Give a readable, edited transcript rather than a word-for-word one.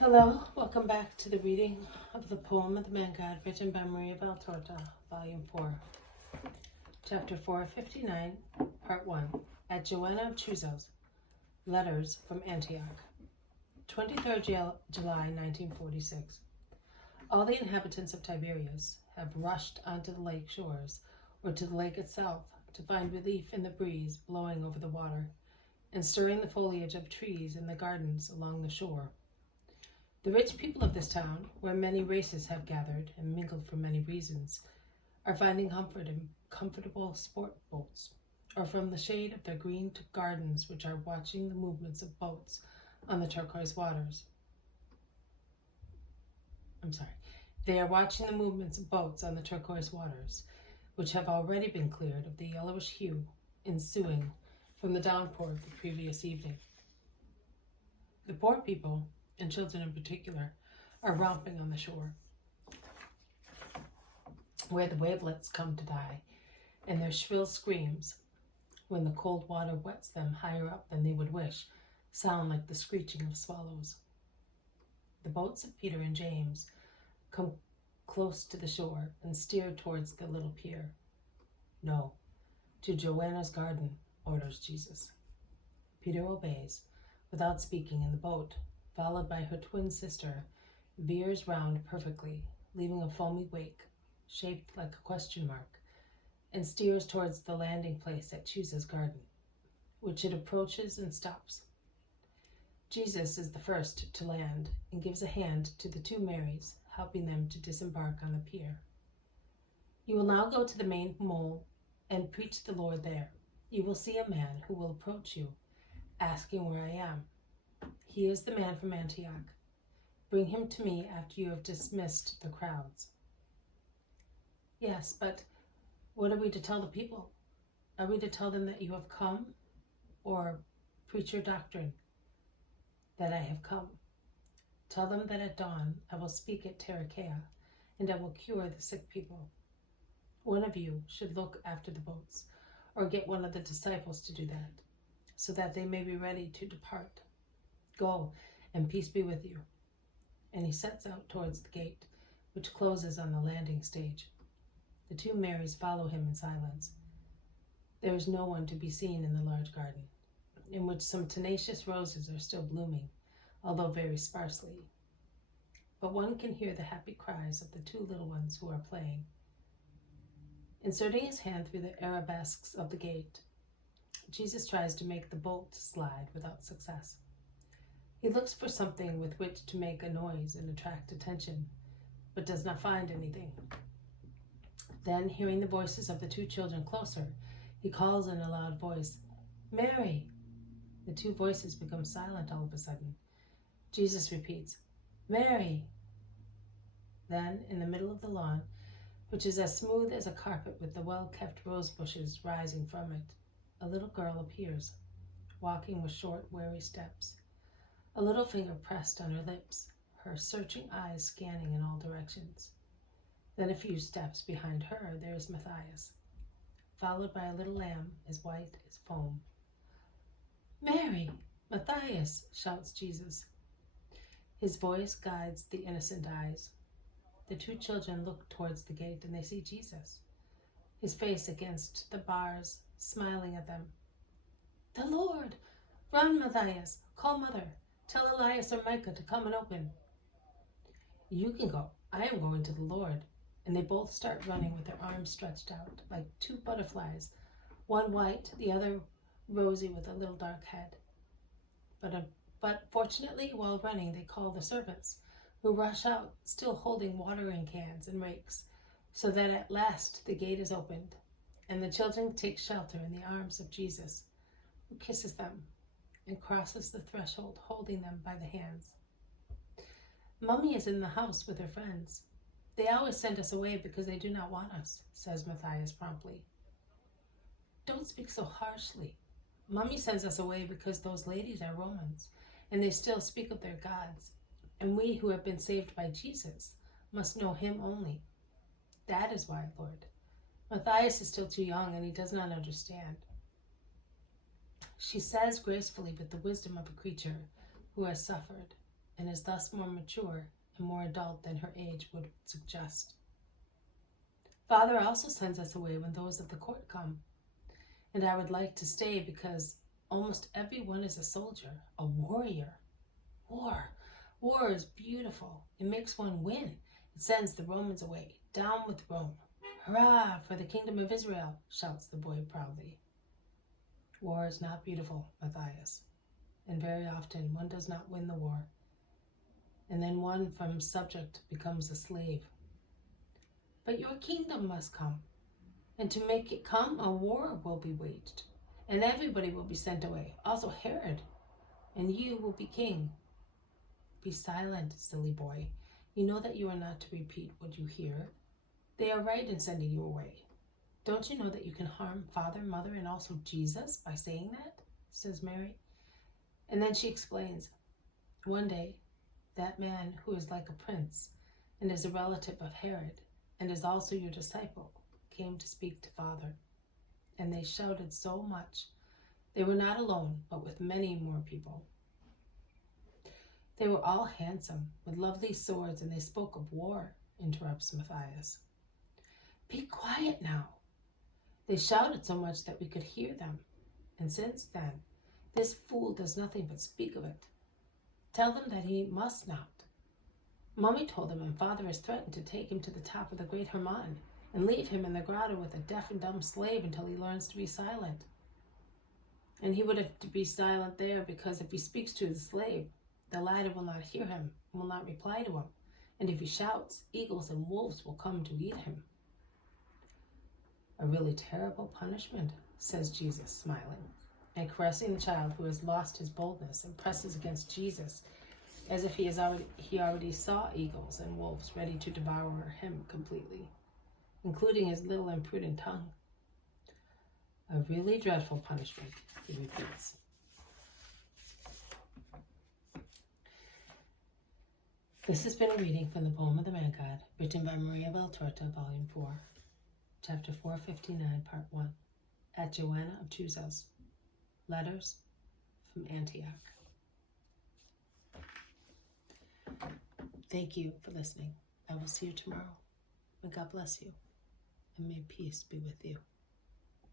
Hello, welcome back to the reading of the poem of the Man God written by Maria Valtorta, Volume 4, Chapter 459, Part 1, at Johanna of Chuza's, Letters from Antioch, 23rd July 1946. All the inhabitants of Tiberias have rushed onto the lake shores, or to the lake itself, to find relief in the breeze blowing over the water, and stirring the foliage of trees in the gardens along the shore. The rich people of this town, where many races have gathered and mingled for many reasons, are finding comfort in comfortable sport boats, or from the shade of their green gardens which are watching the movements of boats on the turquoise waters. They are watching the movements of boats on the turquoise waters, which have already been cleared of the yellowish hue ensuing from the downpour of the previous evening. The poor people, and children in particular, are romping on the shore, where the wavelets come to die, and their shrill screams, when the cold water wets them higher up than they would wish, sound like the screeching of swallows. The boats of Peter and James come close to the shore and steer towards the little pier. "No, to Johanna's garden," orders Jesus. Peter obeys, without speaking, in the boat, followed by her twin sister, veers round perfectly, leaving a foamy wake, shaped like a question mark, and steers towards the landing place at Chuza's garden, which it approaches and stops. Jesus is the first to land and gives a hand to the two Marys, helping them to disembark on the pier. "You will now go to the main mole and preach the Lord there. You will see a man who will approach you, asking where I am. He is the man from Antioch. Bring him to me after you have dismissed the crowds." "Yes, but what are we to tell the people? Are we to tell them that you have come, or preach your doctrine?" "That I have come. Tell them that at dawn I will speak at Terakea, and I will cure the sick people. One of you should look after the boats, or get one of the disciples to do that, so that they may be ready to depart. Go, and peace be with you." And he sets out towards the gate, which closes on the landing stage. The two Marys follow him in silence. There is no one to be seen in the large garden, in which some tenacious roses are still blooming, although very sparsely. But one can hear the happy cries of the two little ones who are playing. Inserting his hand through the arabesques of the gate, Jesus tries to make the bolt slide without success. He looks for something with which to make a noise and attract attention, but does not find anything. Then, hearing the voices of the two children closer, he calls in a loud voice, "Mary!" The two voices become silent all of a sudden. Jesus repeats, "Mary!" Then, in the middle of the lawn, which is as smooth as a carpet with the well-kept rose bushes rising from it, a little girl appears, walking with short, wary steps, a little finger pressed on her lips, her searching eyes scanning in all directions. Then a few steps behind her there is Matthias, followed by a little lamb as white as foam. "Mary! Matthias!" shouts Jesus. His voice guides the innocent eyes. The two children look towards the gate and they see Jesus, his face against the bars, smiling at them. "The Lord! Run, Matthias! Call Mother! Tell Elias or Micah to come and open." "You can go. I am going to the Lord." And they both start running with their arms stretched out, like two butterflies, one white, the other rosy with a little dark head. But fortunately, while running, they call the servants, who rush out, still holding watering cans and rakes, so that at last the gate is opened, and the children take shelter in the arms of Jesus, who kisses them and crosses the threshold, holding them by the hands. "Mummy is in the house with her friends. They always send us away because they do not want us," says Matthias promptly. "Don't speak so harshly. Mummy sends us away because those ladies are Romans, and they still speak of their gods, and we who have been saved by Jesus must know him only. That is why, Lord. Matthias is still too young, and he does not understand." She says gracefully with the wisdom of a creature who has suffered and is thus more mature and more adult than her age would suggest. Father also sends us away when those of the court come, and I would like to stay because almost everyone is a soldier, a warrior. War is beautiful. It makes one win. It sends the Romans away. Down with Rome. Hurrah for the kingdom of Israel, shouts the boy proudly. War is not beautiful, Matthias, and very often one does not win the war, and then one from subject becomes a slave. But your kingdom must come, and to make it come, a war will be waged, and everybody will be sent away, also Herod, and you will be king. Be silent, silly boy. You know that you are not to repeat what you hear. They are right in sending you away. Don't you know that you can harm father, mother, and also Jesus by saying that? Says Mary. And then she explains, one day, that man who is like a prince and is a relative of Herod and is also your disciple came to speak to Father. And they shouted so much. They were not alone, but with many more people. They were all handsome, with lovely swords, and they spoke of war, interrupts Matthias. Be quiet now. They shouted so much that we could hear them. And since then, this fool does nothing but speak of it. Tell them that he must not. Mummy told him, and Father has threatened to take him to the top of the great Hermon and leave him in the grotto with a deaf and dumb slave until he learns to be silent. And he would have to be silent there because if he speaks to the slave, the latter will not hear him and will not reply to him. And if he shouts, eagles and wolves will come to eat him. A really terrible punishment, says Jesus, smiling, and caressing the child who has lost his boldness and presses against Jesus as if he already saw eagles and wolves ready to devour him completely, including his little imprudent tongue. A really dreadful punishment, he repeats. This has been a reading from the poem of the Man God, written by Maria Valtorta, Volume 4, Chapter 459, Part 1, at Johanna of Chuza's. Letters from Antioch. Thank you for listening. I will see you tomorrow. May God bless you, and may peace be with you.